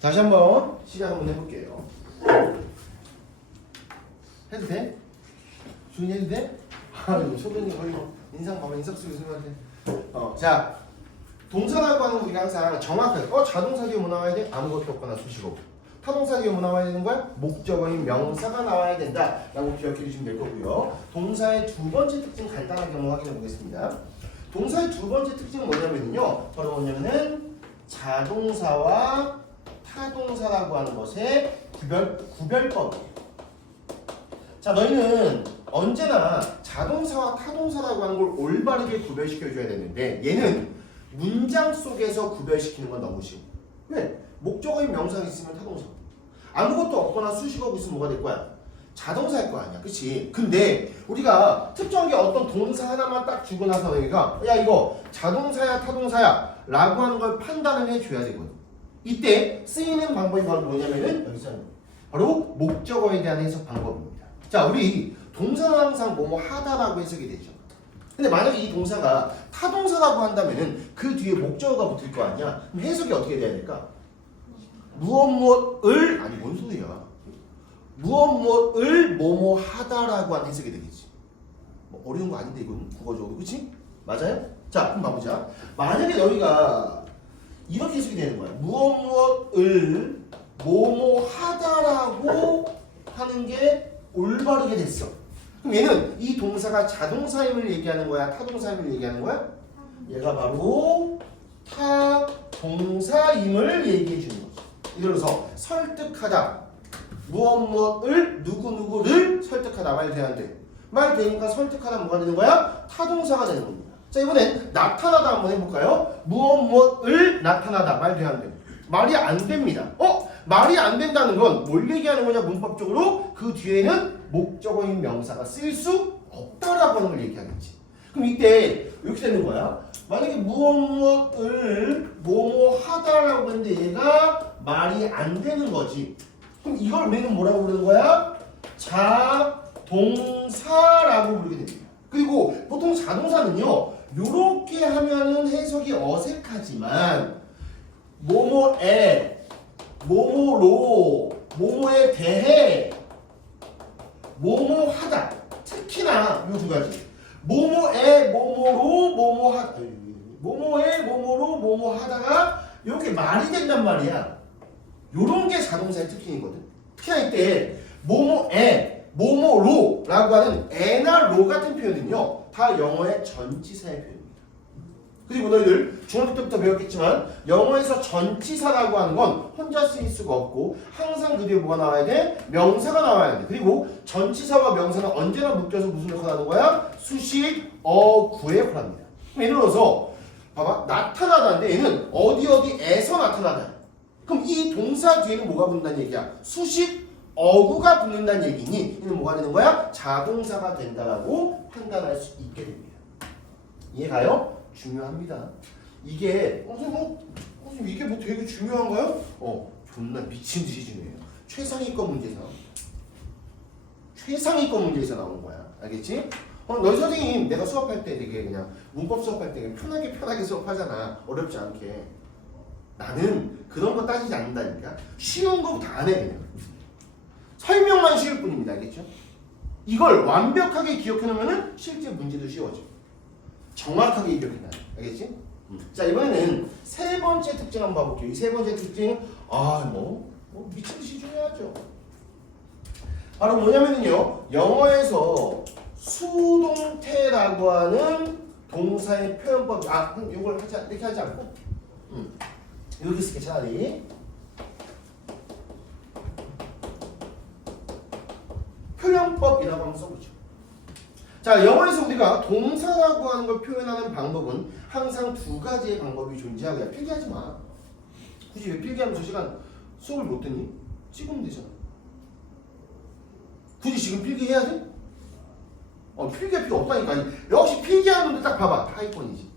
다시 한번 시작 한번 해볼게요. 해도 돼? 준이 해도 돼? 이거 초등이 거의 인상 봐봐. 인상 쓰기 생각해. 자, 동사라고 하는 거 우리가 항상 정확하게 자동사 뒤에 뭐 나와야 돼? 아무것도 없거나 수식어. 타동사 뒤에 뭐 나와야 되는 거야? 목적어인 명사가 나와야 된다 라고 기억해 주시면 될 거고요. 동사의 두 번째 특징 간단하게 한번 확인해 보겠습니다. 동사의 두 번째 특징은 뭐냐면요, 바로 뭐냐면은 자동사와 타동사라고 하는 것의 구별법이에요. 자, 너희는 언제나 자동사와 타동사라고 하는 걸 올바르게 구별시켜줘야 되는데 얘는 문장 속에서 구별시키는 건 너무 쉬워. 왜? 목적어인 명사가 있으면 타동사, 아무것도 없거나 수식어가 있으면 뭐가 될 거야? 자동사일 거 아니야, 그치? 근데 우리가 특정한 게 어떤 동사 하나만 딱 주고 나서 너희가 야 이거 자동사야 타동사야 라고 하는 걸 판단을 해줘야 되거든. 이때 쓰이는 방법이 바로 뭐냐면은 여기서 바로 목적어에 대한 해석 방법입니다. 자, 우리 동사는 항상 뭐뭐 하다라고 해석이 되죠. 근데 만약에 이 동사가 타동사라고 한다면은 그 뒤에 목적어가 붙을 거 아니야? 그럼 해석이 어떻게 돼야 될까? 무엇을 아니 뭔 소리야? 무엇을 뭐뭐 하다라고 하는 해석이 되겠지. 뭐 어려운 거 아닌데 이건 국어적으로, 그치? 맞아요? 자, 그럼 봐보자. 만약에 너희가 이렇게 해석이 되는 거야. 무엇을 뭐뭐 하다라고 하는 게 올바르게 됐어. 그럼 얘는 이 동사가 자동사임을 얘기하는 거야? 타동사임을 얘기하는 거야? 얘가 바로 타동사임을 얘기해 주는 거죠. 예를 들어서 설득하다. 무엇을 누구누구를 설득하다. 말 되는데 말 되니까 설득하다 뭐가 되는 거야? 타동사가 되는 겁니다. 자, 이번엔 나타나다 한번 해볼까요? 무엇을 나타나다. 말 되는데 말이 안 됩니다. 말이 안 된다는 건 뭘 얘기하는 거냐? 문법적으로 그 뒤에는 목적어인 명사가 쓰일 수 없다라고 하는 걸 얘기하겠지. 그럼 이때 이렇게 되는 거야. 만약에 무엇을 뭐뭐 하다라고 했는데 얘가 말이 안 되는 거지. 그럼 이걸 우리는 뭐라고 부르는 거야? 자동사라고 부르게 됩니다. 그리고 보통 자동사는요, 요렇게 하면은 해석이 어색하지만 뭐뭐에, 뭐뭐로, 뭐뭐에 대해, 뭐뭐하다. 특히나 요 두 가지. 뭐뭐에, 뭐뭐로, 뭐뭐하다. 뭐뭐에, 뭐뭐로, 뭐뭐하다가 이렇게 말이 된단 말이야. 요런 게 자동사의 특징이거든. 특히나 이때 뭐뭐에, 뭐뭐로 라고 하는 에나 로 같은 표현은요, 다 영어의 전치사의 표현입니다. 그리고 너희들 중학교 때부터 배웠겠지만 영어에서 전치사라고 하는 건 혼자 쓰일 수가 없고 항상 그 뒤에 뭐가 나와야 돼? 명사가 나와야 돼. 그리고 전치사와 명사는 언제나 묶여서 무슨 역할을 하는 거야? 수식, 어구의 역할을 합니다. 예를 들어서 봐봐, 나타나다인데 얘는 어디에서 나타나다. 그럼 이 동사 뒤에는 뭐가 붙는다는 얘기야? 수식, 어구가 붙는다는 얘기니 얘는 뭐가 되는 거야? 자동사가 된다라고 판단할 수 있게 됩니다. 이해가요? 중요합니다. 이게 선생님 이게 뭐 되게 중요한가요? 존나 미친 듯이 중요해요. 최상위권 문제에서 나옵니다. 최상위권 문제에서 나오는 거야. 알겠지? 너희 선생님 내가 수업할 때 되게 그냥 문법 수업할 때 편하게 수업하잖아. 어렵지 않게. 나는 그런 거 따지지 않는다니까. 쉬운 거부터 안 해 그냥. 설명만 쉬울 뿐입니다. 알겠죠? 이걸 완벽하게 기억해 놓으면 실제 문제도 쉬워져. 정확하게 기억해놔요. 알겠지? 자, 이번에는 세 번째 특징 한번 봐볼게요. 이 세 번째 특징, 미친듯이 중요하죠. 바로 뭐냐면요, 영어에서 수동태라고 하는 동사의 표현법, 이걸 이렇게 하지 않고, 이렇게 쓸게 차라리. 표현법이라고 한번 써보죠. 자, 영어에서 우리가 동사라고 하는 걸 표현하는 방법은 항상 두 가지의 방법이 존재하고요. 필기하지 마. 굳이 왜 필기하면 저 시간 수업을 못 듣니? 찍으면 되잖아. 굳이 지금 필기해야 돼? 필기할 필요 없다니까. 역시 필기하는 놈들 딱 봐봐. 하위권이지.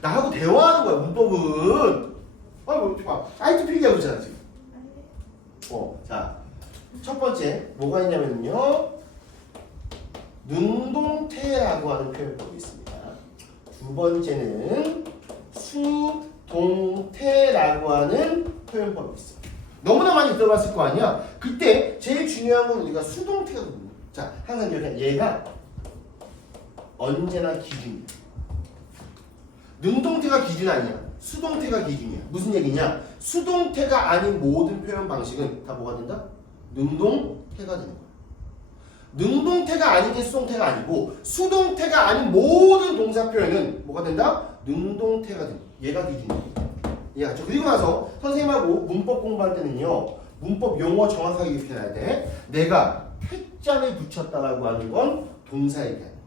나하고 대화하는 거야, 문법은. 아이도 필기하고 있잖아, 지금. 자, 첫 번째, 뭐가 있냐면요. 능동태라고 하는 표현법이 있습니다. 두 번째는 수동태라고 라고 하는 표현법이 있어. 너무나 많이 들어봤을 거 아니야. 그때 제일 중요한 건 우리가 수동태거든요. 자, 항상 기억해. 얘가 언제나 기준이야. 능동태가 기준 아니야. 수동태가 기준이야. 무슨 얘기냐? 수동태가 아닌 모든 표현 방식은 다 뭐가 된다? 능동태가 되는 거야. 능동태가 아닌 게 수동태가 아니고 수동태가 아닌 모든 동사 표현은 뭐가 된다? 능동태가 된다. 얘가 기준이야. 이해하죠? 그리고 나서 선생님하고 문법 공부할 때는요. 문법 용어 정확하게 표현해야 돼. 내가 태자를 붙였다라고 하는 건 동사 얘기하는 거야.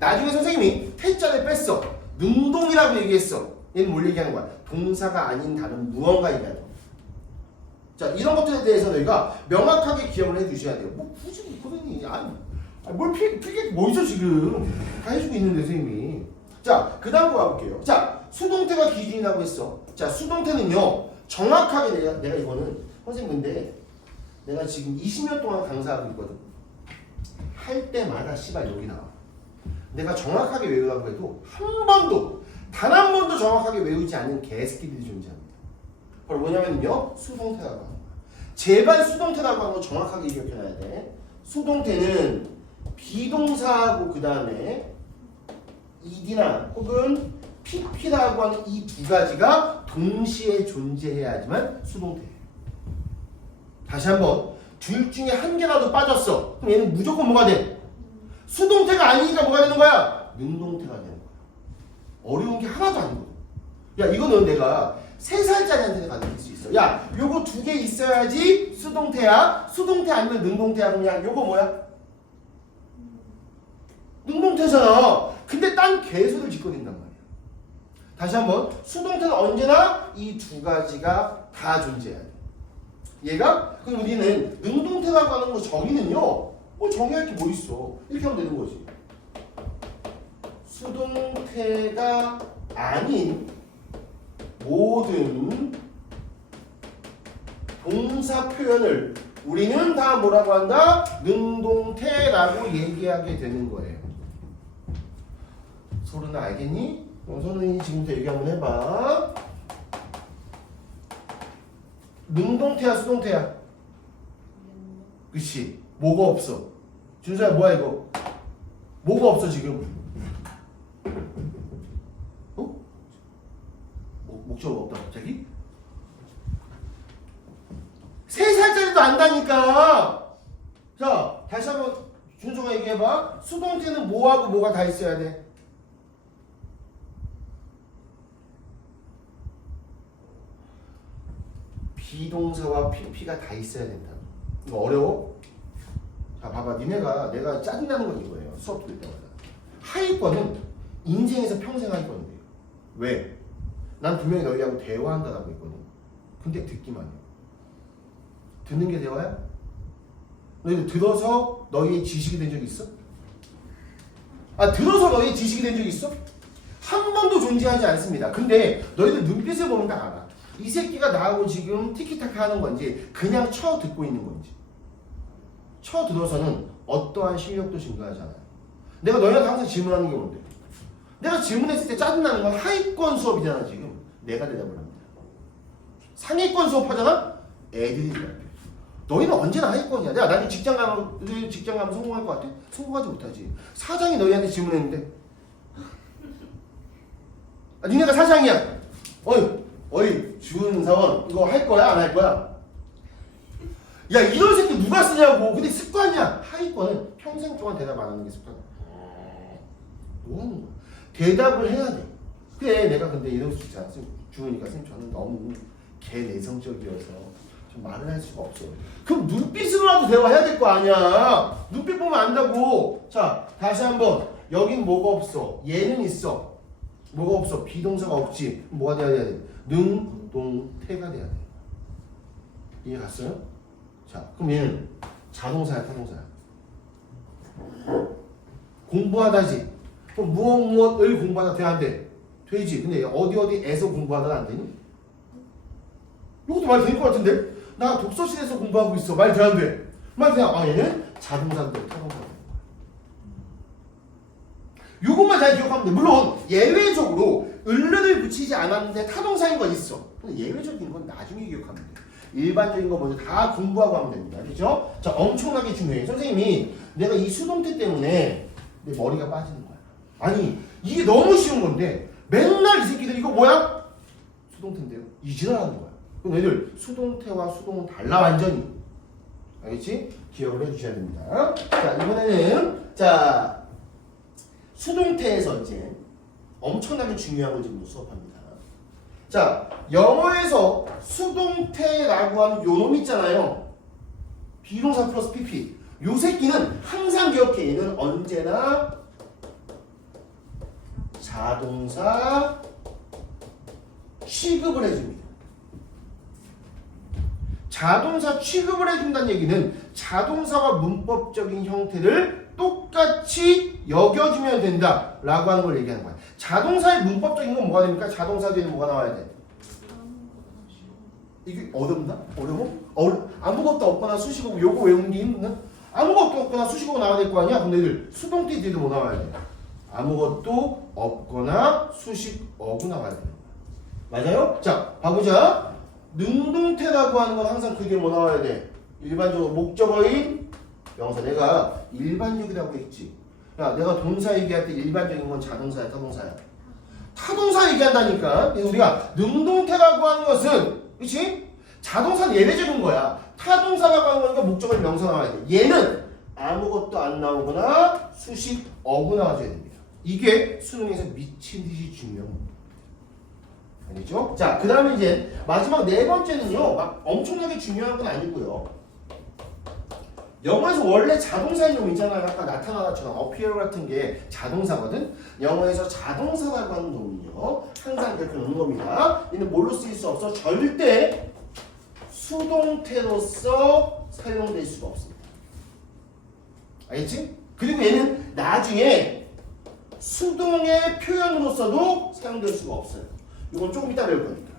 나중에 선생님이 태자를 뺐어. 능동이라고 얘기했어. 얘는 뭘 얘기하는 거야? 동사가 아닌 다른 무언가 얘기하는 거야. 자, 이런 것들에 대해서 너희가 명확하게 기억을 해두셔야 돼요. 뭐 굳이 그러니 뭘 필게 뭐 있어 지금 다 해주고 있는데 선생님이. 자, 그 다음 거 가볼게요. 자, 수동태가 기준이라고 했어. 자, 수동태는요 정확하게 내가 이거는 선생님 근데 내가 지금 20년 동안 강사하고 있거든. 할 때마다 씨발 여기 나와. 내가 정확하게 외우라고 해도 단 한 번도 정확하게 외우지 않는 개새끼들이 존재합니다. 바로 뭐냐면요 수동태라고 하는 거야. 제발 수동태라고 하는 거 정확하게 기억해놔야 돼. 수동태는 비동사하고 그 다음에 ed나 혹은 pp라고 하는 이 두 가지가 동시에 존재해야지만 수동태예요. 다시 한번 둘 중에 한 개라도 빠졌어. 그럼 얘는 무조건 뭐가 돼? 수동태가 아니니까 뭐가 되는 거야? 능동태가 되는 거야. 어려운 게 하나도 아니거든. 야, 이거는 내가 3살짜리한테 가르칠 수 있어. 야, 요거 2개 있어야지 수동태야. 수동태 아니면 능동태야. 그냥 요거 뭐야? 능동태잖아. 근데 딴 개소리를 짓거린단 말이야. 다시 한번 수동태는 언제나 이 두 가지가 다 존재해야 돼. 얘가? 그럼 우리는 능동태라고 하는 거 정의는요. 뭐 정의할 게 뭐 있어. 이렇게 하면 되는 거지. 수동태가 아닌 모든 동사 표현을 우리는 다 뭐라고 한다? 능동태라고 얘기하게 되는 거예요. 소르는 알겠니? 소르는 지금부터 얘기 한번 해봐. 능동태야 수동태야? 그치? 뭐가 없어? 준서야 뭐야 이거? 뭐가 없어 지금? 어? 목적어가 없다 갑자기? 3살짜리도 안다니까. 자, 다시 한번 준서가 얘기해봐. 수동태는 뭐하고 뭐가 다 있어야 돼? 비동사와 PP가 다 있어야 된다. 이거 어려워? 자, 봐봐. 니네가 내가 짜증나는 건 이거예요. 수업 들을 때마다. 하위권은 인생에서 평생 하위권인데요. 왜? 난 분명히 너희하고 대화한다라고 했거든. 근데 듣기만 해. 듣는 게 대화야? 너희들 들어서 너희의 지식이 된 적 있어? 들어서 너희의 지식이 된 적 있어? 한 번도 존재하지 않습니다. 근데 너희들 눈빛을 보면 다 알아. 이 새끼가 나하고 지금 티키타카 하는 건지 그냥 쳐듣고 있는 건지. 쳐들어서는 어떠한 실력도 증가하잖아요. 내가 너희한테 항상 질문하는 게 뭔데? 내가 질문했을 때 짜증나는 건 하위권 수업이잖아 지금. 내가 대답을 합니다. 상위권 수업 하잖아? 애들이 대답해. 너희는 언제나 하위권이야. 내가 나중에 직장 가면 성공할 것 같아? 성공하지 못하지. 사장이 너희한테 질문했는데 니네가 사장이야. 어이 주은사원 이거 할 거야 안 할 거야? 야 이런 새끼 누가 쓰냐고. 근데 습관이야. 하위권은 평생 동안 대답 안 하는 게 습관이야. 뭐 하는 거야? 대답을 해야 돼. 그래 내가 근데 이럴 수 있잖아. 주은이가 선생님 저는 너무 개내성적이어서 좀 말을 할 수가 없어요. 그럼 눈빛으로라도 대화해야 될 거 아니야. 눈빛 보면 안다고. 자 다시 한번. 여긴 뭐가 없어. 얘는 있어. 뭐가 없어. 비동사가 없지. 뭐가 돼야 돼? 능동태가 돼야 돼. 이해 갔어요? 자 그럼 얘는 자동사야 타동사야? 공부하다지. 그럼 무엇을 공부하다 돼야 안 돼? 되지. 근데 어디에서 공부하다가 안 되니? 이것도 말 될 것 같은데? 나 독서실에서 공부하고 있어. 말 돼 안 돼? 말 돼. 얘는 자동사인데 타동사인데. 이것만 잘 기억하면 돼. 물론 예외적으로 을을 붙이지 않았는데 타동사인 거 있어. 근데 예외적인 건 나중에 기억하면 돼. 일반적인 거 먼저 다 공부하고 하면 됩니다. 그죠? 자, 엄청나게 중요해. 선생님이 내가 이 수동태 때문에 내 머리가 빠지는 거야. 아니, 이게 너무 쉬운 건데 맨날 이 새끼들 이거 뭐야? 수동태인데요. 이지랄하는 거야. 그럼 애들 수동태와 수동은 달라 완전히. 알겠지? 기억을 해주셔야 됩니다. 자, 이번에는 자 수동태에서 이제 엄청나게 중요한 걸 지금 수업합니다. 자, 영어에서 수동태라고 하는 요 놈 있잖아요. 비동사 플러스 PP. 요 새끼는 항상 기억해. 얘는 언제나 자동사 취급을 해줍니다. 자동사 취급을 해준다는 얘기는 자동사와 문법적인 형태를 똑같이 여겨주면 된다라고 하는 걸 얘기하는 거야. 자동사의 문법적인 건 뭐가 됩니까? 자동사 뒤에는 뭐가 나와야 돼? 이게 어렵나? 어려워? 아무것도 없거나 수식어고 요거 외우는 게 힘든? 아무것도 없거나 수식어가 나와야 될 거 아니야? 근데 애들 수동태 뒤에도 뭐 나와야 돼? 아무것도 없거나 수식어고 나와야 돼. 맞아요? 자, 봐보자. 능동태라고 하는 건 항상 그게 뭐 나와야 돼? 일반적으로 목적어인 명사. 내가 일반적이라고 했지. 야, 내가 동사 얘기할 때 일반적인 건 자동사야, 타동사야? 타동사 얘기한다니까. 그래서 우리가 능동태라고 하는 것은, 그치? 자동사는 예외적인 거야. 타동사라고 하는 거니까 목적어인 명사 나와야 돼. 얘는 아무것도 안 나오거나 수식어구 나와줘야 됩니다. 이게 수능에서 미친 듯이 중요한 겁니다. 알겠죠? 자, 그 다음에 이제 마지막 네 번째는요, 막 엄청나게 중요한 건 아니고요. 영어에서 원래 자동사인 놈 있잖아요. 아까 나타나다처럼 appear 같은 게 자동사거든. 영어에서 자동사라고 하는 놈은요, 항상 이렇게 놓는 겁니다. 얘는 뭘로 쓰일 수 없어? 절대 수동태로서 사용될 수가 없습니다. 알겠지? 그리고 얘는 나중에 수동의 표현으로서도 사용될 수가 없어요. 이건 조금 이따 배울 거니까.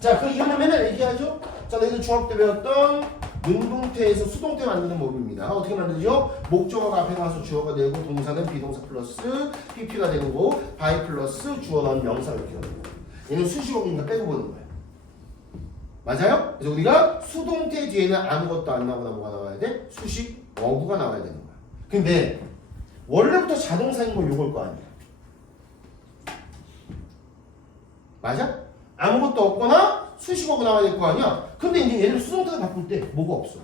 자, 그 이거는 맨날 얘기하죠? 자, 너희들 중학교 때 배웠던 능동태에서 수동태 만드는 법입니다. 어떻게 만들죠? 목적어가 앞에 나와서 주어가 되고 동사는 비동사 플러스 PP가 되는 거, by 플러스 주어 나온 명사 이렇게 되는 거예요. 얘는 수식어니까 빼고 보는 거예요. 맞아요? 그래서 우리가 수동태 뒤에는 아무것도 안 나오거나 뭐가 나와야 돼? 수식어구가 나와야 되는 거야. 근데 원래부터 자동사인 건 요걸 거 아니야. 맞아? 아무것도 없거나 수식어가 나와야 될 거 아니야? 근데 이제 얘를 수동태로 바꿀 때 뭐가 없어?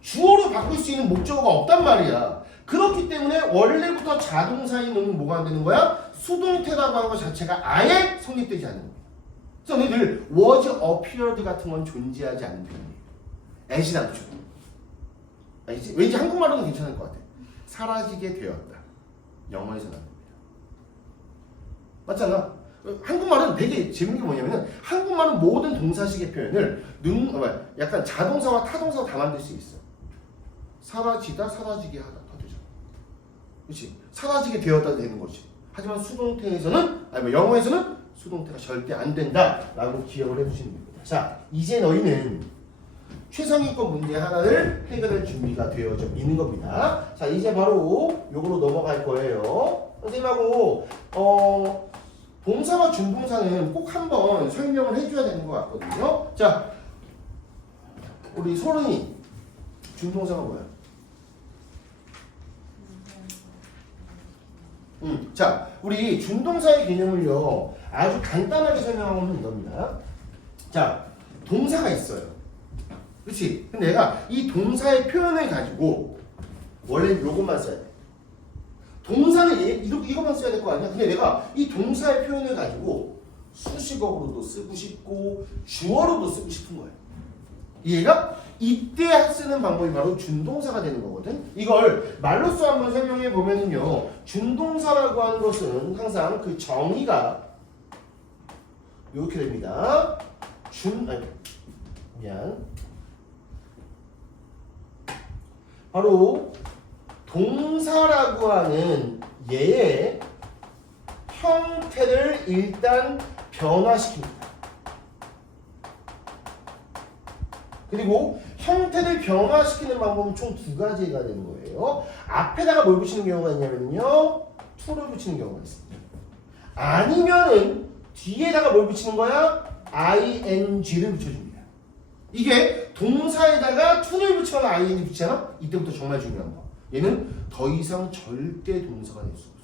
주어로 바꿀 수 있는 목적어가 없단 말이야. 그렇기 때문에 원래부터 자동사인 놈은 뭐가 안 되는 거야? 수동태라고 하는 것 자체가 아예 성립되지 않는 거야. 그래서 너희들 was appeared 같은 건 존재하지 않는 표현이에요. as이 남죠. 알겠지? 왠지 한국말로는 괜찮을 것 같아. 사라지게 되었다. 영어에서 나온 겁니다. 맞잖아. 한국말은 되게 재밌는 게 뭐냐면은 한국말은 모든 동사식의 표현을 약간 자동사와 타동사가 다 만들 수 있어. 사라지다, 사라지게 하다 다 되죠. 그렇지? 사라지게 되었다 되는 거지. 하지만 수동태에서는 아니 영어에서는 수동태가 절대 안 된다라고 기억을 해주시면 됩니다. 자, 이제 너희는 최상위권 문제 하나를 해결할 준비가 되어져 있는 겁니다. 자, 이제 바로 요거로 넘어갈 거예요. 선생님하고 동사와 준동사는 꼭 한번 설명을 해줘야 되는 것 같거든요. 자, 우리 소른이 준동사가 뭐야? 자, 우리 준동사의 개념을요 아주 간단하게 설명하면 이겁니다. 자, 동사가 있어요. 그렇지? 근데 내가 이 동사의 표현을 가지고 원래 요것만 써야 돼. 동사는 이것만 써야 될 거 아니야? 근데 내가 이 동사의 표현을 가지고 수식어로도 쓰고 싶고 주어로도 쓰고 싶은 거예요. 이해가? 이때 쓰는 방법이 바로 준동사가 되는 거거든. 이걸 말로써 한번 설명해 보면은요, 준동사라고 하는 것은 항상 그 정의가 이렇게 됩니다. 바로 동사라고 하는 얘의 형태를 일단 변화시킵니다. 그리고 형태를 변화시키는 방법은 총 두 가지가 되는 거예요. 앞에다가 뭘 붙이는 경우가 있냐면요, to를 붙이는 경우가 있습니다. 아니면은 뒤에다가 뭘 붙이는 거야? ing를 붙여줍니다. 이게 동사에다가 to를 붙이거나 ing 붙이잖아? 이때부터 정말 중요한 거. 얘는 더 이상 절대 동사가 될 수 없어.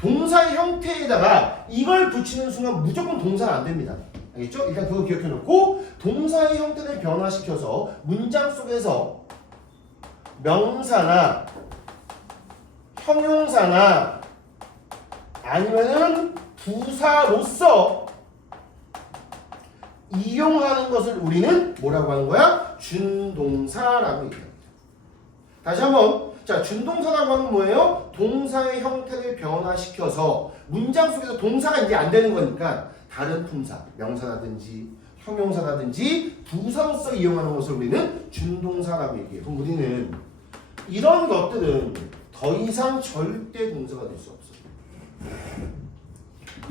동사의 형태에다가 이걸 붙이는 순간 무조건 동사는 안 됩니다. 알겠죠? 일단 그거 기억해 놓고 동사의 형태를 변화시켜서 문장 속에서 명사나 형용사나 아니면은 부사로서 이용하는 것을 우리는 뭐라고 하는 거야? 준동사라고 얘기합니다. 다시 한번. 자, 준동사라고 하는 뭐예요? 동사의 형태를 변화시켜서 문장 속에서 동사가 이제 안 되는 거니까 다른 품사, 명사라든지 형용사라든지 부사로서 이용하는 것을 우리는 준동사라고 얘기해요. 그럼 우리는 이런 것들은 더 이상 절대 동사가 될 수 없어요.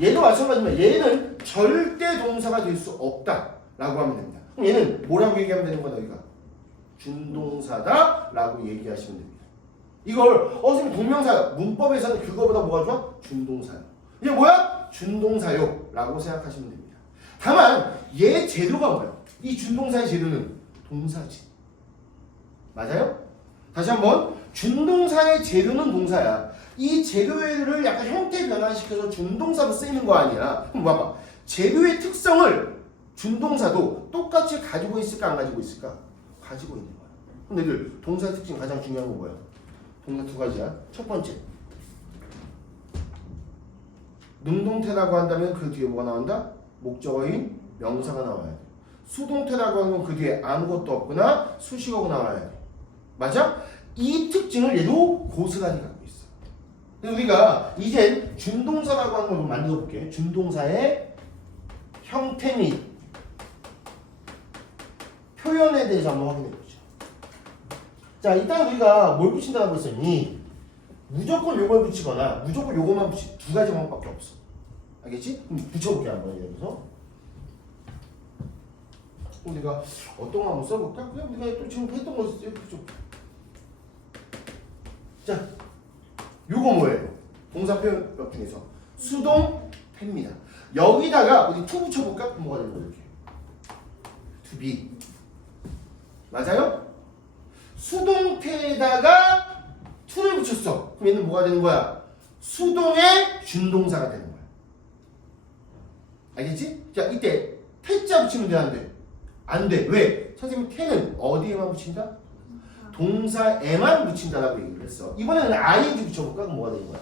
얘도 마찬가지지만 얘는 절대 동사가 될 수 없다라고 하면 됩니다. 그럼 얘는 뭐라고 얘기하면 되는 거야, 너희가? 준동사다라고 얘기하시면 됩니다. 이걸 선생님 동명사 문법에서는 그거보다 뭐가 좋아? 준동사요. 이게 뭐야? 준동사요 라고 생각하시면 됩니다. 다만 얘 재료가 뭐야? 이 준동사의 재료는 동사지. 맞아요? 다시 한번. 준동사의 재료는 동사야. 이 재료를 약간 형태 변화시켜서 준동사로 쓰이는 거 아니야. 그럼 봐봐. 재료의 특성을 준동사도 똑같이 가지고 있을까 안 가지고 있을까? 가지고 있는 거야. 근데 그 동사의 특징 가장 중요한 건 뭐야? 동사 두 가지야. 첫 번째, 능동태라고 한다면 그 뒤에 뭐가 나온다? 목적어인 명사가 나와야 돼. 수동태라고 하면 그 뒤에 아무것도 없거나 수식어가 나와야 돼. 맞아? 이 특징을 얘도 고스란히 갖고 있어. 그래서 우리가 이제 준동사라고 하는 걸 만들어 볼게. 준동사의 형태 및 표현에 대해서 한번 확인해 보자. 자, 일단 우리가 뭘 붙인다고 했었니? 무조건 요걸 붙이거나 무조건 요것만 붙이 두 가지 방법밖에 없어. 알겠지? 그럼 붙여볼게 한번. 예를 들어서 우리가 어떤 거 한번 써볼까? 그냥 우리가 또 지금 했던 거 붙여. 자, 요거 뭐예요? 동사 표현법 중에서 수동태입니다. 여기다가 우리 to 붙여볼까? 그럼 뭐가 되는 거예요? 이렇게 to be. 맞아요? 수동태에다가 to를 붙였어. 그럼 얘는 뭐가 되는 거야? 수동의 준동사가 되는 거야. 알겠지? 자, 이때 태자 붙이면 돼, 안 돼? 안 돼. 왜? 선생님 태는 어디에만 붙인다? 동사에만 붙인다라고 얘기를 했어. 이번에는 ing 붙여볼까? 그럼 뭐가 되는 거야?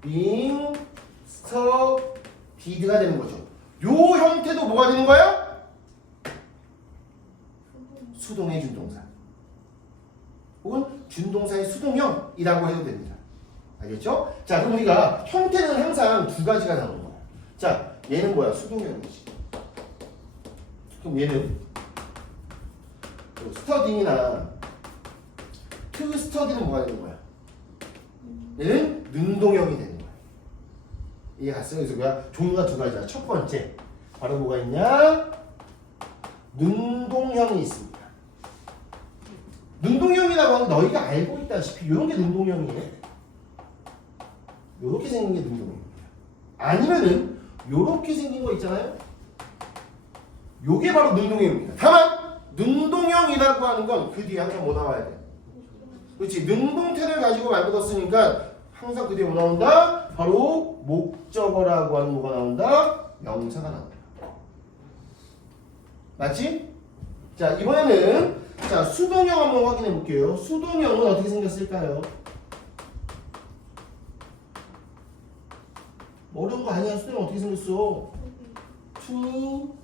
being, studied가 되는 거죠. 요 형태도 뭐가 되는 거야? 수동의 준동사 혹은 준동사의 수동형이라고 해도 됩니다. 알겠죠? 자, 그럼 우리가 형태는 항상 두 가지가 나오는 거야. 자, 얘는 뭐야? 수동형이지. 그럼 얘는 스터딩이나 to study는 뭐가 되는 거야? 얘는 능동형이 되는 거야. 이해 갔어요? 그래서 뭐야? 종류가 두 가지야. 첫 번째 바로 뭐가 있냐? 능동형이 있습니다. 능동형이라고 하면 너희가 알고 있다시피 이런 게 능동형이에요. 이렇게 생긴 게 능동형입니다. 아니면은 이렇게 생긴 거 있잖아요. 요게 바로 능동형입니다. 다만 능동형이라고 하는 건 그 뒤에 항상 뭐 나와야 돼? 그렇지. 능동태를 가지고 만들었으니까 항상 그 뒤에 뭐 나온다? 바로 목적어라고 하는 뭐가 나온다? 명사가 나온다. 맞지? 자, 이번에는 자, 수동형 한번 확인해 볼게요. 수동형은 어떻게 생겼을까요? 어려운 거 아니야. 수동형 어떻게 생겼어? to,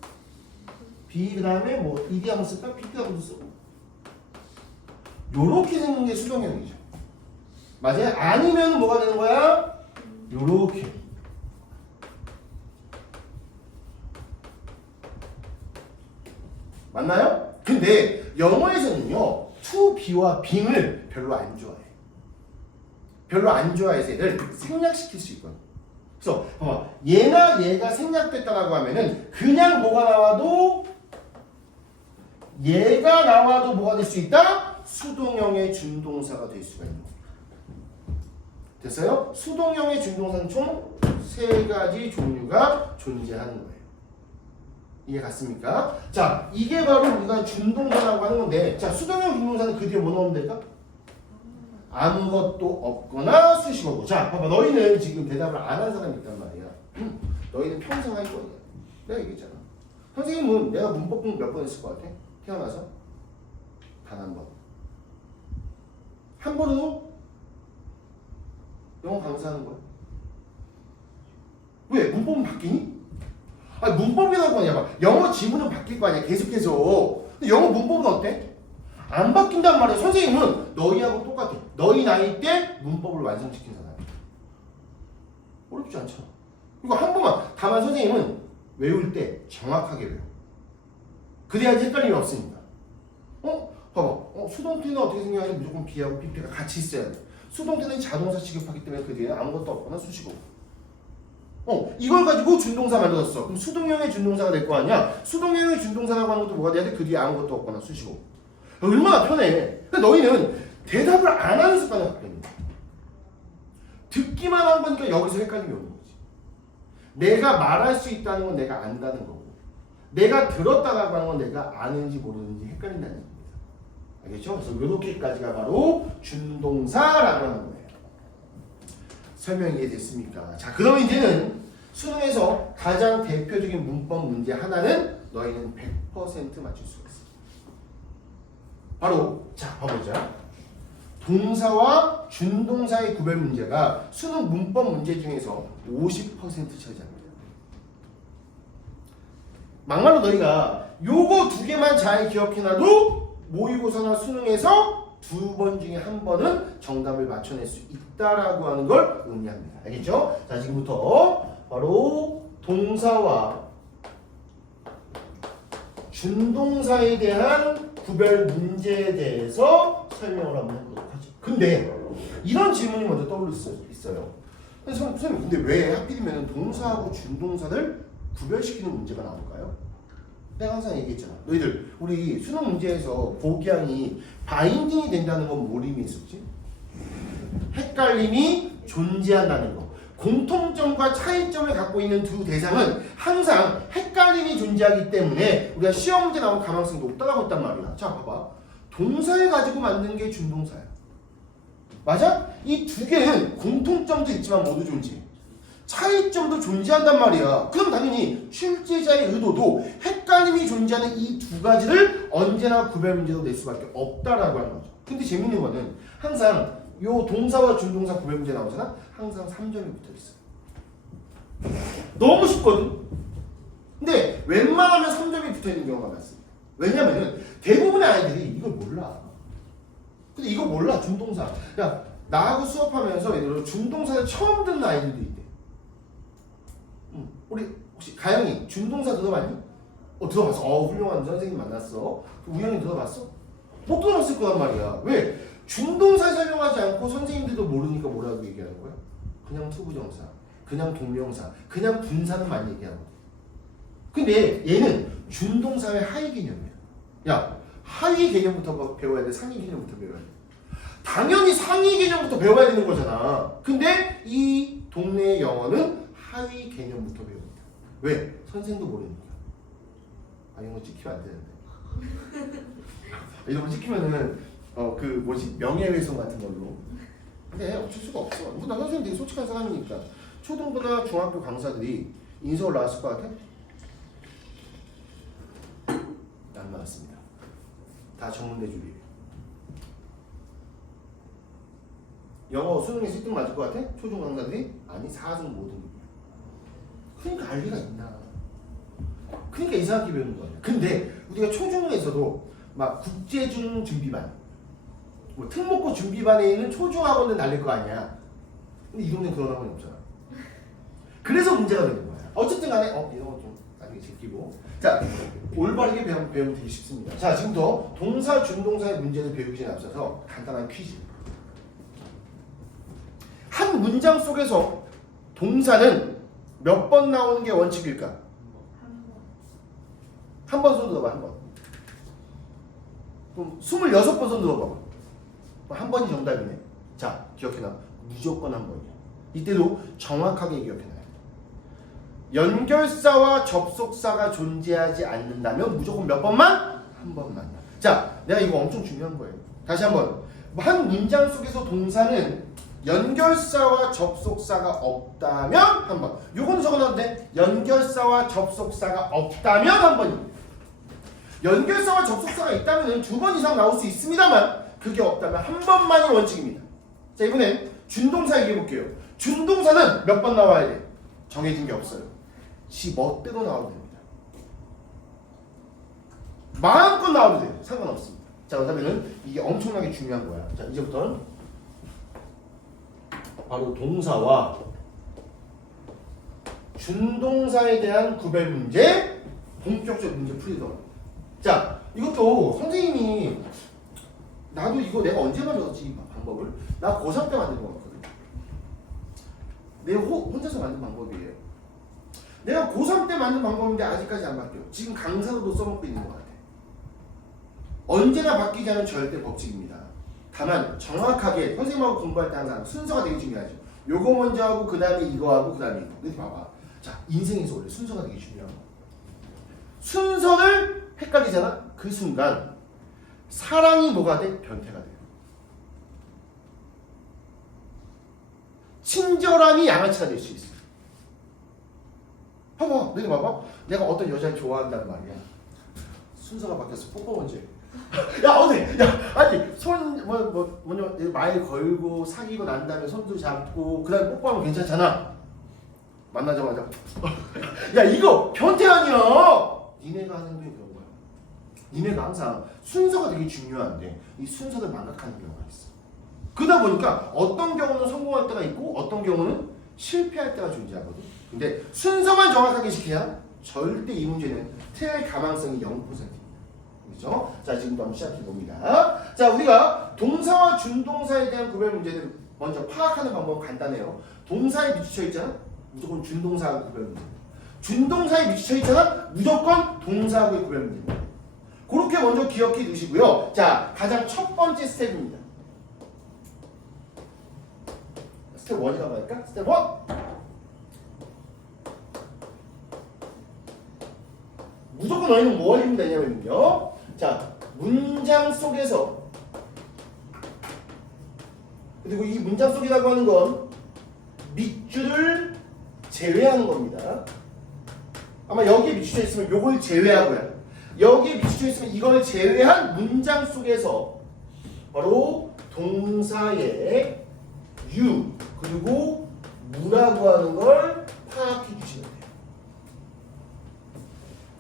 be, 그 다음에 뭐 ed 한번 쓸까? pp 한번 쓰고 요렇게 생긴 게 수동형이죠. 맞아요? 아니면 뭐가 되는 거야? 요렇게. 맞나요? 근데 영어에서는요 to, be와 being을 별로 안 좋아해. 별로 안 좋아해서 얘를 생략시킬 수 있거든. 그래서 얘나 얘가 생략됐다라고 하면은 그냥 뭐가 나와도 얘가 나와도 뭐가 될 수 있다? 수동형의 준동사가 될 수가 있는 겁니다. 됐어요? 수동형의 준동사는 총 3가지 종류가 존재하는 거예요. 이해 갔습니까? 자, 이게 바로 우리가 준동사라고 하는 건데, 자, 수동형 준동사는 그 뒤에 뭐 넣으면 될까? 아무것도 없거나 수식어고. 자, 봐봐. 너희는 지금 대답을 안 한 사람이 있단 말이야. 너희는 평생 할 거야. 내가 얘기했잖아. 선생님은 내가 문법 공부 몇 번 했을 것 같아? 태어나서? 단 한 번. 한 번으로 영어 강사하는 거야. 왜? 문법은 바뀌니? 아니, 문법이라고 하냐. 봐. 영어 지문은 바뀔 거 아니야. 계속해서. 근데 영어 문법은 어때? 안 바뀐단 말이야. 선생님은 너희하고 똑같아. 너희 나이 때 문법을 완성시킨 사람. 어렵지 않잖아. 그리고 한 번만. 다만 선생님은 외울 때 정확하게 외워. 그래야지 헷갈림이 없으니까. 봐봐. 수동태는 어떻게 생각하냐? 무조건 B하고 PP가 같이 있어야 돼. 수동태는 자동사 취급하기 때문에 그 뒤에는 아무것도 없거나 수식어. 이걸 가지고 준동사 만들었어. 그럼 수동형의 준동사가 될 거 아니야? 수동형의 준동사라고 하는 것도 뭐가 돼야 돼? 그 뒤에 아무것도 없거나 수식어. 얼마나 편해. 근데 너희는 대답을 안 하는 습관을 갖고 있는 거야. 듣기만 한 거니까 여기서 헷갈림이 오는 거지. 내가 말할 수 있다는 건 내가 안다는 거고, 내가 들었다라고 하는 건 내가 아는지 모르는지 헷갈린다는 겁니다. 알겠죠? 그래서 이렇게까지가 바로 준동사라고 하는 거예요. 설명이 이해됐습니까? 자, 그럼 이제는 수능에서 가장 대표적인 문법 문제 하나는 너희는 100% 맞출 수가 있어. 바로 자, 봐보자. 동사와 준동사의 구별 문제가 수능 문법 문제 중에서 50% 차지합니다. 막말로 너희가 요거 2개만 잘 기억해놔도 모의고사나 수능에서 2번 중에 1번은 정답을 맞춰낼 수 있다라고 하는 걸 의미합니다. 알겠죠? 자, 지금부터 바로 동사와 준동사에 대한 구별 문제에 대해서 설명을 한번 해보도록 하죠. 근데 이런 질문이 먼저 떠오를 수 있어요. 선생님, 근데 왜 하필이면 동사하고 준동사를 구별시키는 문제가 나올까요? 내가 항상 얘기했잖아. 너희들 우리 수능 문제에서 복양이 바인딩이 된다는 건 뭘 의미했었지? 헷갈림이 존재한다는 거. 공통점과 차이점을 갖고 있는 두 대상은 항상 헷갈림이 존재하기 때문에 우리가 시험 문제 나올 가능성이 높다고 했단 말이야. 자, 봐봐. 동사를 가지고 만든 게 준동사야. 맞아? 이 2개는 공통점도 있지만 모두 존재해. 차이점도 존재한단 말이야. 그럼 당연히 출제자의 의도도 헷갈림이 존재하는 이 2가지를 언제나 구별 문제로 낼 수밖에 없다라고 하는 거죠. 근데 재밌는 거는 항상 요 동사와 준동사 구별 문제 나오잖아? 항상 3점이 붙어 있어. 너무 쉽거든? 근데 웬만하면 3점이 붙어 있는 경우가 많습니다. 왜냐면은 대부분의 아이들이 이걸 몰라. 근데 이거 몰라, 준동사. 야, 나하고 수업하면서 예를 들어 준동사를 처음 듣는 아이들도 있대. 우리 혹시 가영이 준동사 들어봤니? 들어봤어. 훌륭한 선생님 만났어. 우영이 들어봤어? 못 들어봤을 거란 말이야. 왜? 준동사 설명하지 않고 선생님들도 모르니까 뭐라고 얘기하는 거야? 그냥 투부정사, 그냥 동명사, 그냥 분사는 많이 얘기하는 거야. 근데 얘는 준동사의 하위 개념이야. 야, 하위 개념부터 배워야 돼? 상위 개념부터 배워야 돼? 당연히 상위 개념부터 배워야 되는 거잖아. 근데 이 동네의 영어는 하위 개념부터 배웁니다. 왜? 선생도 모르니까. 이런 거 찍히면 안 되는데. 이런 거 찍히면은 명예훼손 같은 걸로. 근데 어쩔 수가 없어. 나 선생님 되게 솔직한 사람이니까. 초등부나 중학교 강사들이 인서울 나왔을 것 같아? 안 나왔습니다. 다 전문대졸이에요. 영어 수능에서 1등 맞을 것 같아? 초중 강사들이? 아니, 4등 못 등급이야. 그러니까 알 리가 있나. 그러니까 이상하게 배우는 거야. 근데 우리가 초중에서도 막 국제중 준비반, 뭐 특목고 준비반에 있는 초중학원은 날릴 거 아니야. 근데 이 동네는 그런 학원이 없잖아. 그래서 문제가 되는 거야. 어쨌든 간에 이런 거 좀 나중에 제끼고. 자, 올바르게 배우면 되게 쉽습니다. 자, 지금부터 동사, 준동사의 문제를 배우기 전에 앞서서 간단한 퀴즈. 한 문장 속에서 동사는 몇 번 나오는 게 원칙일까? 한 번 손 들어봐, 한 번. 그럼 26번 손 들어봐. 한 번이 정답이네. 자, 기억해놔. 무조건 한 번이야. 이때도 정확하게 기억해놔야 돼. 연결사와 접속사가 존재하지 않는다면 무조건 몇 번만? 한 번만요. 자, 내가 이거 엄청 중요한 거예요. 다시 한번. 한 문장 속에서 동사는 연결사와 접속사가 없다면 한 번. 요건 적어놨는데 연결사와 접속사가 없다면 한 번입니다. 연결사와 접속사가 있다면 두 번 이상 나올 수 있습니다만 그게 없다면 한 번만이 원칙입니다. 자, 이번엔 준동사 얘기해 볼게요. 준동사는 몇 번 나와야 돼? 정해진 게 없어요. 지 멋대로 나와도 됩니다. 마음껏 나와도 돼요. 상관없습니다. 자, 그렇다면 이게 엄청나게 중요한 거야. 자, 이제부터는 바로 동사와 준동사에 대한 구별 문제, 본격적 문제 풀이더라고요. 자, 이것도 선생님이 나도 이거 내가 언제 만들었지 이 방법을? 나 고3 때 만든 거 같거든. 내가 혼자서 만든 방법이에요. 내가 고3 때 만든 방법인데 아직까지 안 바뀌어. 지금 강사로도 써먹고 있는 것 같아. 언제나 바뀌지 않은 절대 법칙입니다. 다만 정확하게 선생님하고 공부할 때 항상 순서가 되게 중요하죠. 요거 먼저 하고 그 다음에 이거 하고 그 다음에 이거. 이렇게 봐봐. 자, 인생에서 원래 순서가 되게 중요한 거야. 순서를 헷갈리잖아? 그 순간 사랑이 뭐가 돼? 변태가 돼요. 친절함이 양아치가 될 수 있어. 봐봐, 너희 봐봐. 내가 어떤 여자를 좋아한단 말이야. 순서가 바뀌었어. 뽀뽀 먼저 해. 야, 어디? 야, 아니 뭐냐 말 걸고 사귀고 난 다음에 손도 잡고 그다음에 뽀뽀하면 괜찮잖아. 만나자마자 야, 이거 변태 아니야. 니네가 하는 게 그런 거야. 니네가 항상 순서가 되게 중요한데 이 순서를 망각하는 경우가 있어. 그러다 보니까 어떤 경우는 성공할 때가 있고 어떤 경우는 실패할 때가 존재하거든. 근데 순서만 정확하게 지켜야 절대 이 문제는 틀릴 가망성이 0%입니다. 그렇죠? 자, 지금부터 한번 시작해 봅니다. 자, 우리가 동사와 준동사에 대한 구별 문제를 먼저 파악하는 방법은 간단해요. 동사에 밑쳐 있잖아. 무조건 준동사하고 구별 문제. 준동사에 밑쳐 있잖아. 무조건 동사하고의 구별 문제입니다. 그렇게 먼저 기억해 두시고요. 자, 가장 첫 번째 스텝입니다. 스텝 1이라고 할까? 스텝 1. 무조건 너희는 뭐 하시면 되냐면요. 자, 문장 속에서 그리고 이 문장 속이라고 하는 건 밑줄을 제외하는 겁니다. 아마 여기에 밑줄져 있으면 요걸 제외하고요. 여기에 밑줄져 있으면 이걸 제외한 문장 속에서 바로 동사의 유 그리고 무라고 하는 걸 파악해 주시면 돼요.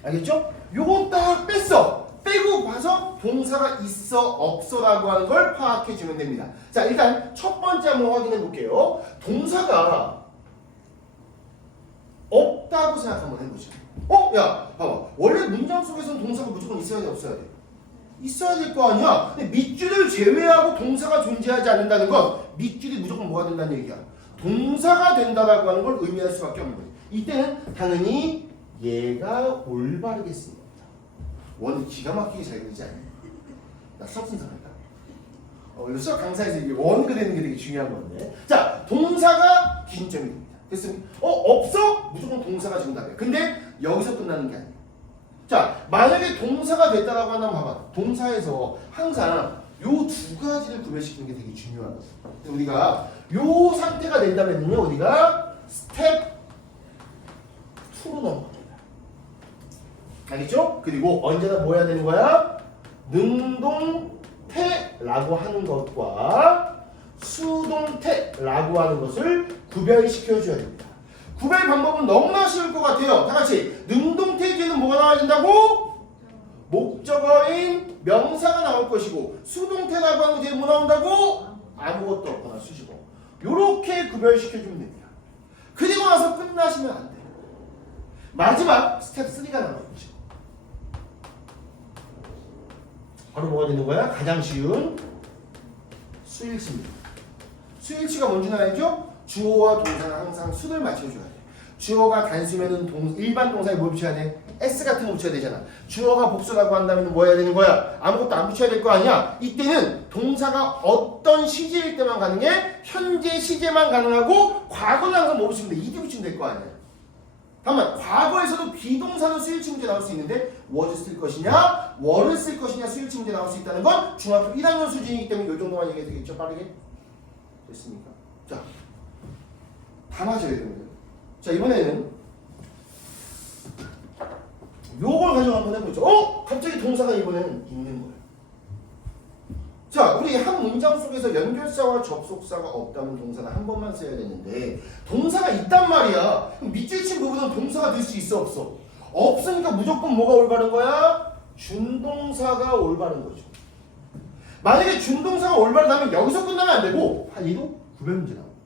알겠죠? 요거 딱 뺐어. 빼고 봐서 동사가 있어 없어라고 하는 걸 파악해 주면 됩니다. 자, 일단 첫 번째 한번 확인해 볼게요. 동사가 없다고 생각 한번 해보죠. 야, 봐봐. 원래 문장 속에서는 동사가 무조건 있어야 돼, 없어야 돼? 있어야 될 거 아니야? 근데 밑줄을 제외하고 동사가 존재하지 않는다는 건 밑줄이 무조건 뭐가 된다는 얘기야? 동사가 된다라고 하는 걸 의미할 수밖에 없는 거지. 이때는 당연히 얘가 올바르겠습니다. 원은 기가 막히게 잘 그리지 않니? 나 수학 선생님이다. 원래 수학 강사에서 이게 원 그리는 게 되게 중요한 건데. 자, 동사가 기준점이 됩니다. 됐습니까? 없어? 무조건 동사가 정답이야. 근데 여기서 끝나는 게 아니야. 자, 만약에 동사가 됐다라고 하면 봐봐. 동사에서 항상 요 두 가지를 구별시키는 게 되게 중요하거든. 우리가 요 상태가 된다면요, 우리가 스텝 2로 넘어갑니다. 알겠죠? 그리고 언제나 뭐 해야 되는 거야? 능동태라고 하는 것과 수동태라고 하는 것을 구별시켜 줘야 됩니다. 구별 방법은 너무나 쉬울 것 같아요. 다 같이 능동태 뒤에는 뭐가 나와야 된다고? 목적어인 명사가 나올 것이고 수동태라고 하는 뒤에 뭐 나온다고? 아무것도 없거나 수식어. 요렇게 구별시켜 주면 됩니다. 그리고 나서 끝나시면 안 돼요. 마지막 스텝 3가 남아있죠. 바로 뭐가 되는 거야? 가장 쉬운 수일치입니다. 수일치가 뭔지 알죠? 주어와 동사는 항상 수를 맞춰줘야 돼. 주어가 단수면은 일반 동사에 뭘 붙여야 돼? S 같은 거 붙여야 되잖아. 주어가 복수라고 한다면 뭐 해야 되는 거야? 아무것도 안 붙여야 될 거 아니야? 이때는 동사가 어떤 시제일 때만 가능해? 현재 시제만 가능하고 과거는 항상 뭐 붙이면 돼? 이게 붙이면 될 거 아니야. 다만 과거에서도 비동사는 수일치 문제 나올 수 있는데 was 쓸 것이냐 were를 쓸 것이냐 수일치 문제 나올 수 있다는 건 중학교 1학년 수준이기 때문에 이 정도만 얘기해도 되겠죠? 빠르게? 됐습니까? 자, 다 맞아야 됩니다. 자, 이번에는 요걸 가지고 한번 해보죠. 갑자기 동사가 이번에는 있는 거예요. 자, 우리 한 문장 속에서 연결사와 접속사가 없다면 동사는 한 번만 써야 되는데 동사가 있단 말이야. 그럼 밑줄 친 부분은 동사가 될 수 있어 없어? 없으니까 무조건 뭐가 올바른 거야? 준동사가 올바른 거죠. 만약에 준동사가 올바르다면 여기서 끝나면 안 되고 얘도 구별 문제 나옵니다.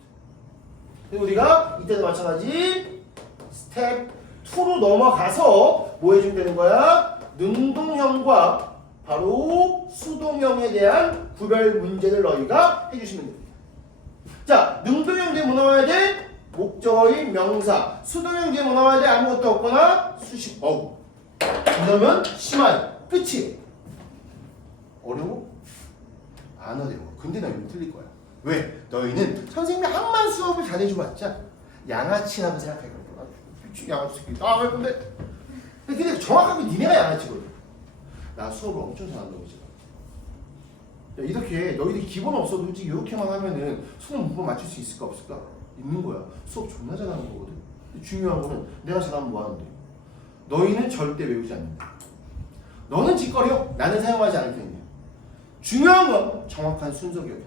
그리고 우리가 이때도 마찬가지 스텝 2로 넘어가서 뭐 해주면 되는 거야? 능동형과 바로 수동형에 대한 구별 문제를 너희가 해주시면 됩니다. 자, 능동형 뒤에 뭐 나와야 돼? 목적어인 명사. 수동형 뒤에 뭐 나와야 돼? 아무것도 없거나 수식. 그러면 심한 끝이. 어려워? 안 어려워. 근데 너희는 틀릴 거야. 왜? 너희는 선생님이 한만 수업을 잘해줘봤자 양아치라고 생각할 거야. 미친 양아치 새끼. 왜 근데? 근데 정확하게 니네가 양아치거든. 나 수업을 엄청 잘한다고 지금. 이렇게 너희들이 기본 없어도 솔직히 이렇게만 하면은 수능 문법 맞출 수 있을까 없을까? 있는 거야. 수업 존나 잘하는 거거든. 중요한 거는 내가 잘하면 뭐 하는데? 너희는 절대 외우지 않는다. 너는 짓거려. 나는 사용하지 않을 텐데. 중요한 건 정확한 순서 기억이야.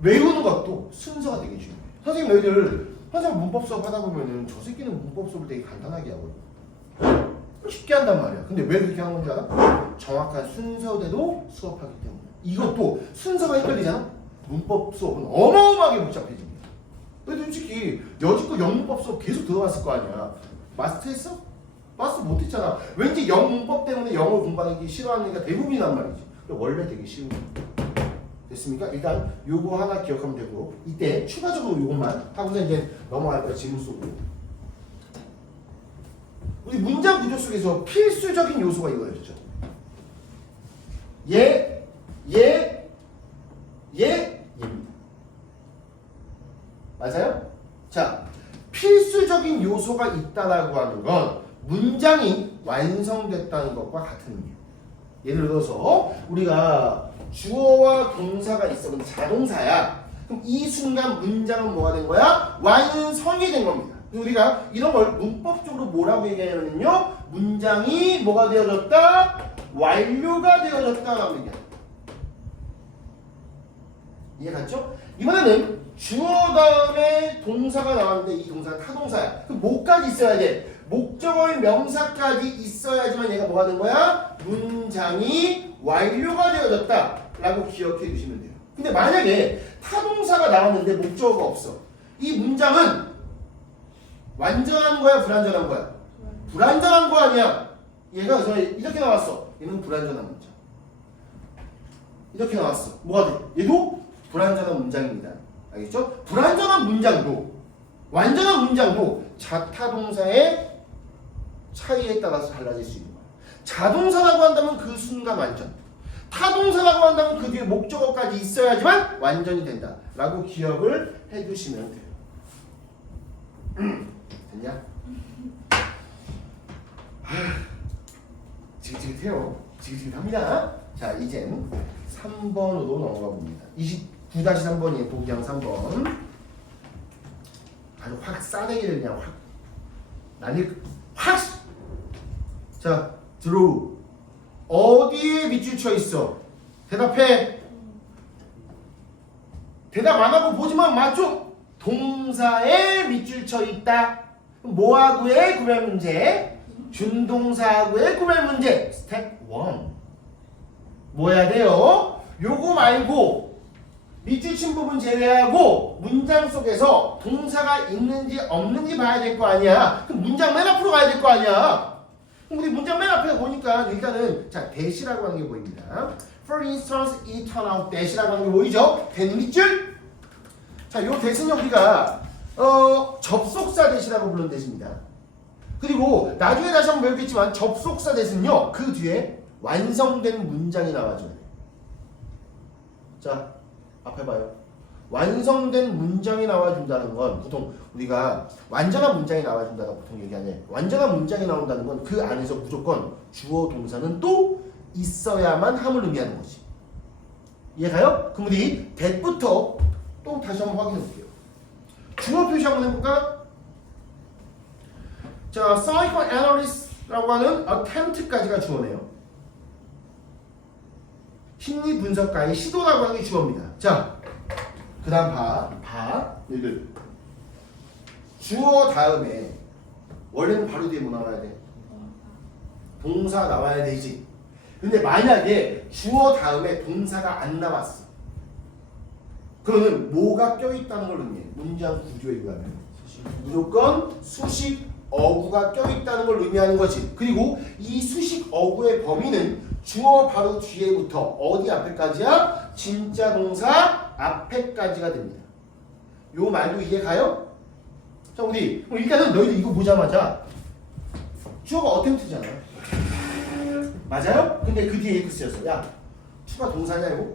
외우는 것도 순서가 되게 중요해. 선생님 너희들 항상 문법 수업 하다 보면은 저 새끼는 문법 수업을 되게 간단하게 하거든. 쉽게 한단 말이야. 근데 왜 그렇게 하는 건지 알아? 정확한 순서대로 수업하기 때문에. 이것도 순서가 헷갈리잖아? 문법 수업은 어마어마하게 복잡해집니다. 너희들 솔직히 여지껏 영문법 수업 계속 들어봤을 거 아니야. 마스터했어? 마스터 못했잖아. 왠지 영문법 때문에 영어 공부하기 싫어하는 애가 대부분이란 말이지. 원래 되게 쉬운 거야. 됐습니까? 일단 요거 하나 기억하면 되고 이때 추가적으로 요것만 하고서 이제 넘어갈 거야. 질문 속으로. 우리 문장 구조 속에서 필수적인 요소가 이거였죠. 얘입니다. 맞아요? 자, 필수적인 요소가 있다라고 하는 건 문장이 완성됐다는 것과 같은 의미예요. 예를 들어서 우리가 주어와 동사가 있어. 근데 자동사야. 그럼 이 순간 문장은 뭐가 된 거야? 완성이 된 겁니다. 우리가 이런 걸 문법적으로 뭐라고 얘기하냐면요, 문장이 뭐가 되어졌다? 완료가 되어졌다라고 얘기합니다. 이해 갔죠? 이번에는 주어 다음에 동사가 나왔는데 이 동사가 타동사야. 그럼 뭐까지 있어야 돼? 목적어인 명사까지 있어야지만 얘가 뭐가 된 거야? 문장이 완료가 되어졌다 라고 기억해 주시면 돼요. 근데 만약에 타동사가 나왔는데 목적어가 없어. 이 문장은 완전한 거야, 불완전한 거야? 불완전한 거 아니야. 얘가 이렇게 나왔어. 얘는 불완전한 문장. 이렇게 나왔어. 뭐가 돼? 얘도 불완전한 문장입니다. 알겠죠? 불완전한 문장도 완전한 문장도 자타동사의 차이에 따라서 달라질 수 있는 거야. 자동사라고 한다면 그 순간 완전, 타동사라고 한다면 그 뒤에 목적어까지 있어야지만 완전이 된다 라고 기억을 해주시면 돼요. 됐냐? 지긋지긋해요. 지긋지긋합니다. 자, 이젠 3번으로 넘어가 봅니다. 29-3번이에요. 보기형 3번. 아주 확 싸대기를 그냥 확 난리 확. 자, 들어오. 어디에 밑줄 쳐 있어? 대답해. 대답 안 하고 보지만 맞죠? 동사에 밑줄 쳐 있다. 뭐하고의 구별 문제? 준동사하고의 구별 문제. 스텝 1. 뭐 해야 돼요? 요거 말고 밑줄 친 부분 제외하고 문장 속에서 동사가 있는지 없는지 봐야 될 거 아니야. 그럼 문장 맨 앞으로 가야 될 거 아니야. 그럼 우리 문장 맨 앞에 보니까 일단은 자, 대시라고 하는 게 보입니다. For instance, it turned out that이라고 하는 게 보이죠? 된 밑줄. 자, 요 대신에 우리가 접속사 대시라고 부르는 대시입니다. 그리고 나중에 다시 한번 배우겠지만 접속사 대시는요 그 뒤에 완성된 문장이 나와줘야 돼요. 자 앞에 봐요. 완성된 문장이 나와준다는 건 보통 우리가 완전한 문장이 나와준다고 보통 얘기하네. 완전한 문장이 나온다는 건 그 안에서 무조건 주어 동사는 또 있어야만 함을 의미하는 거지. 이해가요? 그럼 우리 that부터 또 다시 한번 확인해 볼게요. 주어 표시 한번 해볼까? 자, psychoanalyst라고 하는 attempt까지가 주어네요. 심리 분석가의 시도라고 하는 게 주어입니다. 자, 그 다음 봐. 얘들. 주어 다음에 원래는 바로 뒤에 뭐 나와야 돼? 동사 나와야 되지. 근데 만약에 주어 다음에 동사가 안 나왔어. 그러면 뭐가 껴있다는 걸 의미해. 문장 구조에 의하면 무조건 수식 어구가 껴있다는 걸 의미하는 거지. 그리고 이 수식 어구의 범위는 주어 바로 뒤에부터 어디 앞에까지야? 진짜 동사 앞에까지가 됩니다. 요 말도 이해가요? 자, 우리 일단은 너희들 이거 보자마자 주어가 어템트잖아. 맞아요? 근데 그 뒤에 이렇게 쓰였어. 야, 투가 동사냐 이거?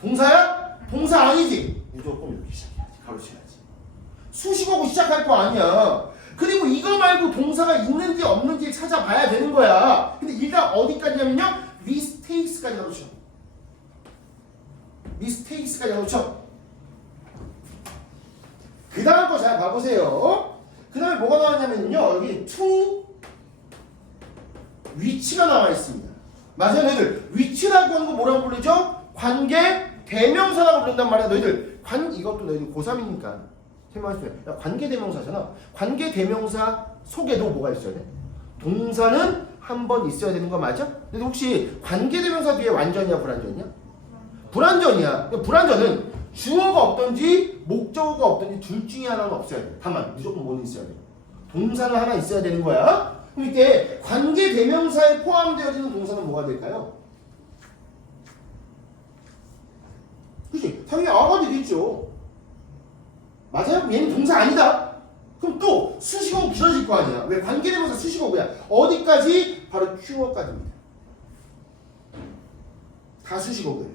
동사야? 동사 아니지? 무조건 이렇게 시작해야지. 가로쳐야지. 수식어고 시작할 거 아니야. 그리고 이거 말고 동사가 있는지 없는지 찾아봐야 되는 거야. 근데 일단 어디까지냐면요. mistakes까지 가로쳐. mistakes까지 가로쳐. 그 다음 거 잘 봐보세요. 그 다음에 뭐가 나왔냐면요. 여기 to 위치가 나와 있습니다. 맞아요, 너희들. 위치라고 하는 거 뭐라고 부르죠? 관계 대명사라고 부른단 말이야, 너희들. 이것도 너희들 고3이니까. 설명하시면. 야, 관계 대명사잖아. 관계 대명사 속에도 뭐가 있어야 돼? 동사는 한 번 있어야 되는 거 맞아? 근데 혹시 관계 대명사 뒤에 완전이야, 불완전이야? 불완전이야. 불완전은 주어가 없든지 목적어가 없든지 둘 중에 하나는 없어야 돼. 다만 무조건 뭐는 있어야 돼. 동사는 하나 있어야 되는 거야. 그럼 이때 관계 대명사에 포함되어지는 동사는 뭐가 될까요? 그치? 당연히 아가 되겠죠. 맞아요? 얘는 동사 아니다. 그럼 또 수식어가 길어질 거 아니야. 왜? 관계 대명사 수식어고야. 어디까지? 바로 Q어까지입니다. 다 수식어고예요.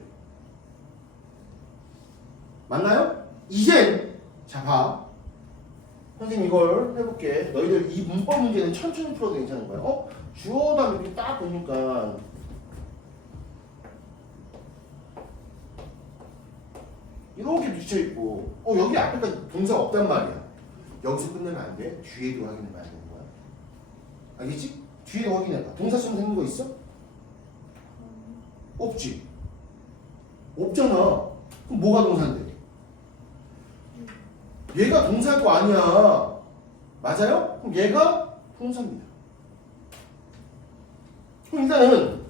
맞나요? 이젠 자 봐. 선생님 이걸 해볼게. 너희들 이 문법 문제는 천천히 풀어도 괜찮은 거야. 주어 다음에 이렇게 딱 보니까 이렇게 붙여있고 여기 앞에까지 동사가 없단 말이야. 여기서 끝내면 안 돼. 뒤에도 확인해봐야 되는 거야. 알겠지? 뒤에도 확인해봐. 동사처럼 생긴 거 있어? 없지? 없잖아. 그럼 뭐가 동사인데? 얘가 동사일 거 아니야. 맞아요? 그럼 얘가 동사입니다. 그럼 일단은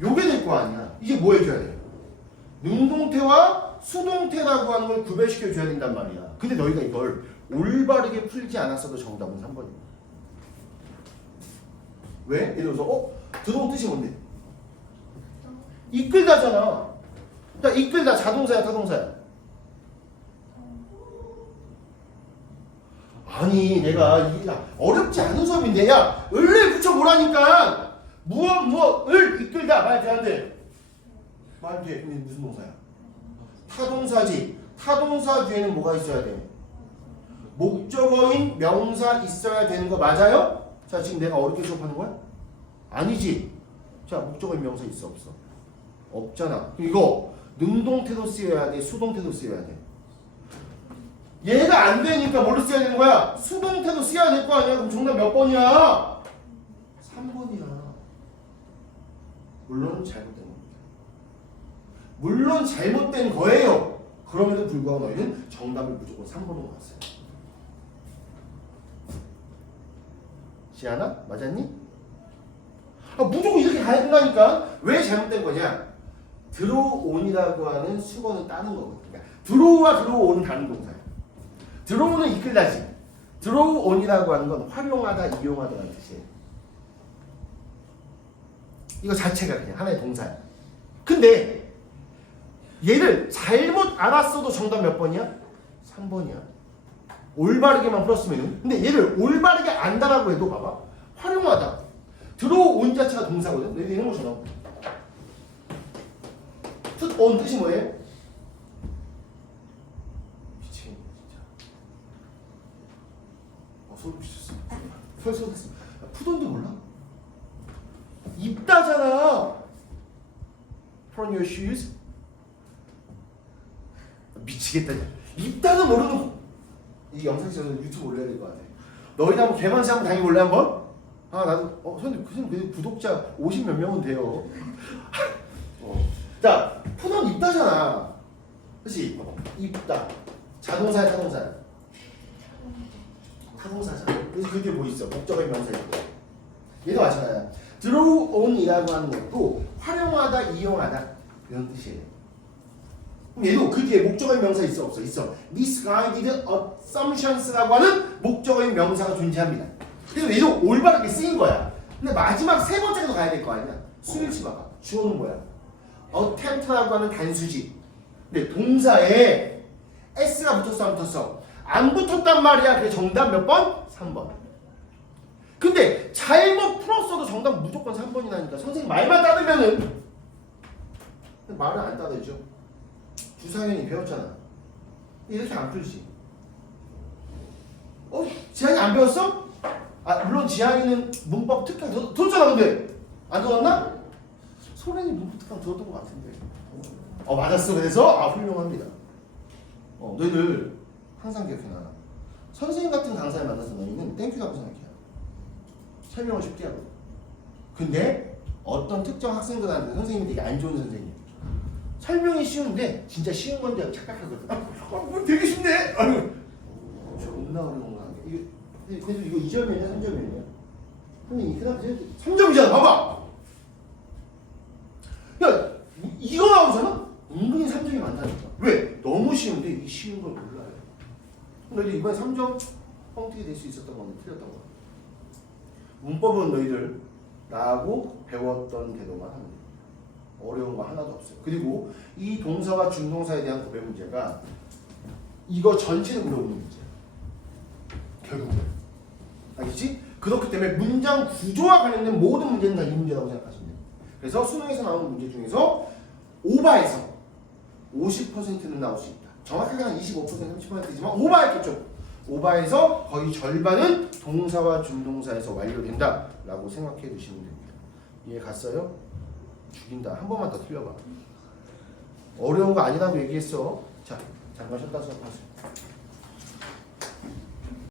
요게 될 거 아니야. 이게 뭐 해줘야 돼? 능동태와 수동태라고 하는 걸 구별시켜 줘야 된단 말이야. 근데 너희가 이걸 올바르게 풀지 않았어도 정답은 3번이야. 왜? 예를 들어서 들어온 뜻이 뭔데? 이끌다잖아. 야, 이끌다 자동사야 타동사야? 아니 내가 어렵지 않은 수업인데 야 을을 붙여보라니까. 무엇을 이끌다 말 돼 안 돼? 말 돼. 근데 무슨 동사야? 타동사지. 타동사 뒤에는 뭐가 있어야 돼? 목적어인 명사 있어야 되는 거 맞아요? 자 지금 내가 어렵게 수업하는 거야? 아니지. 자 목적어인 명사 있어 없어? 없잖아. 이거 능동태도 쓰여야 돼 수동태도 쓰여야 돼. 얘가 안 되니까 뭘로 써야 되는 거야? 수동태도 써야 될 거 아니야? 그럼 정답 몇 번이야? 3번이야. 물론 잘못된 겁니다. 물론 잘못된 거예요. 그럼에도 불구하고 너희는 정답을 무조건 3번으로 갔어요. 지아나? 맞았니? 무조건 이렇게 가야 된다니까. 왜 잘못된 거냐? 들어온이라고 하는 수거는 따는 거거든. 그러니까 들어오와 들어오는 다른 동사야. 들어오는 이끌다지. 들어온이라고 하는 건 활용하다, 이용하다라는 뜻이에요. 이거 자체가 그냥 하나의 동사야. 근데 얘를 잘못 알았어도 정답 몇 번이야? 3번이야. 올바르게만 풀었으면. 근데 얘를 올바르게 안다라고 해도 봐봐. 활용하다. 들어온 자체가 동사거든. 내가 이런 거잖아. put on 뜻이 뭐예요? 미치겠네 진짜. 소름 끼쳤어. 소름 돋았어. put on도 몰라? 입다잖아. Put on your shoes. 미치겠다. 입다는 모르는 거. 이 영상 시청자 유튜브 올려야 될 것 같아. 너희도 한번 개만시 한번 당해볼래 한번? 아 나도 선생님 그냥 구독자 50 몇 명은 돼요. 자, 푸던 입다잖아. 그렇지? 입다. 자동사야 타동사야? 타동사잖아. 그래서 그게 뭐 있어? 목적어인 명사 있고. 얘도 마찬가지야. 들어온이라고 하는 것도 활용하다, 이용하다 이런 뜻이에요. 그럼 얘도 그 뒤에 목적어인 명사 있어 없어? 있어. misguided assumptions라고 하는 목적어인 명사가 존재합니다. 그래서 얘도 올바르게 쓰인 거야. 근데 마지막 세 번째로 가야 될 거 아니야? 수일치 봐봐. 주어는 뭐야? attempt라고 하는 단수지. 근데 동사에 s가 붙었어 안 붙었어? 안 붙었단 말이야. 그래 정답 몇 번? 3번. 근데 잘못 풀었어도 정답 무조건 3번이라니까. 선생님 말만 따르면은 말을 안 따르죠. 주상현이 배웠잖아. 이렇게 안 풀지. 지한이 안 배웠어? 아 물론 지한이는 문법 특강 들었잖아. 근데 안 들었나? 소련이 문법 특강 들었던 것 같은데. 맞았어. 그래서 훌륭합니다. 너희들 항상 기억해놔. 선생님 같은 강사를 만나서 너희는 땡큐라고 생각해. 설명을 쉽게 하고. 근데 어떤 특정 학생들한테 선생님이 되게 안 좋은 선생님. 설명이 쉬운데 진짜 쉬운 건데 착각하거든. 되게 쉽네. 존나 어려운 거. 그래서 이거 2점이냐 3점이냐? 선생님 그다음 3점이잖아. 봐봐. 야 이거 나오잖아. 은근히 3점이 많다니까. 왜? 너무 쉬운데 이 쉬운 걸 몰라요. 너희들 이번에 3점 뻥튀기 될 수 있었던 건데 틀렸던 거. 문법은 너희들 나하고 배웠던 대로만 하면 돼. 어려운 거 하나도 없어요. 그리고 이 동사와 준동사에 대한 구별 문제가 이거 전체를 물어보는 문제야. 결국은. 알겠지? 그렇기 때문에 문장 구조와 관련된 모든 문제는 다 이 문제라고 생각하시면 돼요. 그래서 수능에서 나오는 문제 중에서 오바에서 50%는 나올 수 있다. 정확하게 한 25%, 30%지만 오바했겠죠. 오바에서 거의 절반은 동사와 준동사에서 완료된다 라고 생각해 주시면 됩니다. 이해 갔어요? 죽인다. 한 번만 더 틀려봐. 어려운 거 아니라고 얘기했어. 자, 잠깐 쉬었다 수업하세요.